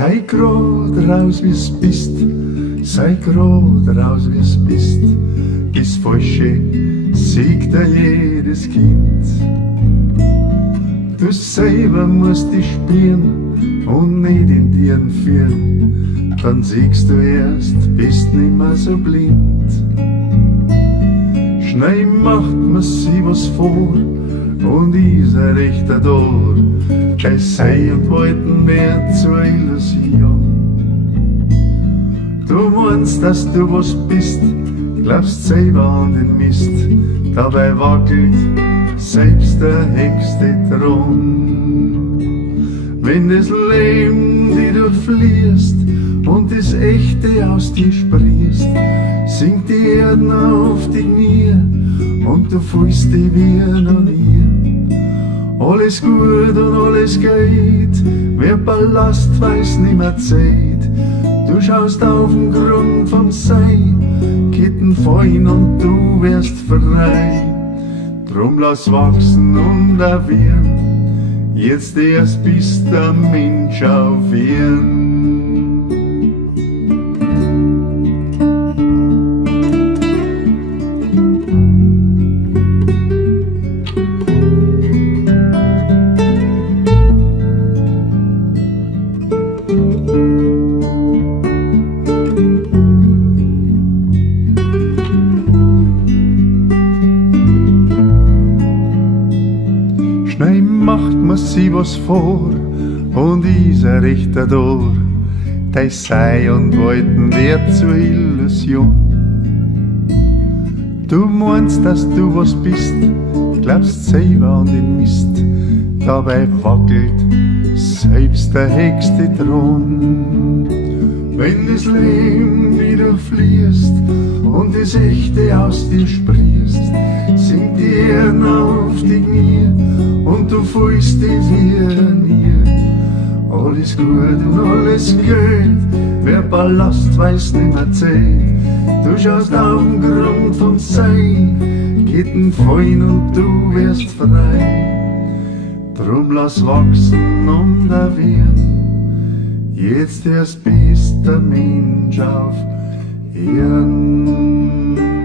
Sei grad raus wie's bist, sei grad raus wie's bist, ist voll schön, siegt da jedes Kind. Du selber musst dich spüren und nicht in dir führen, dann siegst du erst, bist nimmer so blind. Schnell macht man sich was vor und ist ein rechter Tor, kein Sei und Wollten wird zur Illusion. Du meinst, dass du was bist, glaubst selber an den Mist, dabei wackelt selbst der höchste Thron. Wenn das Leben, die du fließt und das Echte aus dir sprießt, sinkt die Erden auf die Knie und du fühlst dich wie noch nie. Alles gut und alles geht, wer Ballast weiß nimmer Zeit. Du schaust auf den Grund vom Sein, Ketten fallen und du wärst frei. Drum lass wachsen und erwirren, jetzt erst bist der Mensch auf Erden. Schnell macht man sich was vor und ist ein rechter Tor. Dein Sei und Wollten wird zur Illusion. Du meinst, dass du was bist, glaubst selber an den Mist, dabei wackelt selbst der höchste Thron. Wenn das Leben wieder fließt und das Echte aus dir sprießt, sinkt die Erden auf die Knie und du fühlst dich wie nie. Alles gut und alles geht, wer Ballast weiß nimmer Zeit. Du schaust auf den Grund vom Sein, Ketten fallen und du wirst frei. Drum lass wachsen und erwehren, jetzt erst bist der Mensch auf Erden.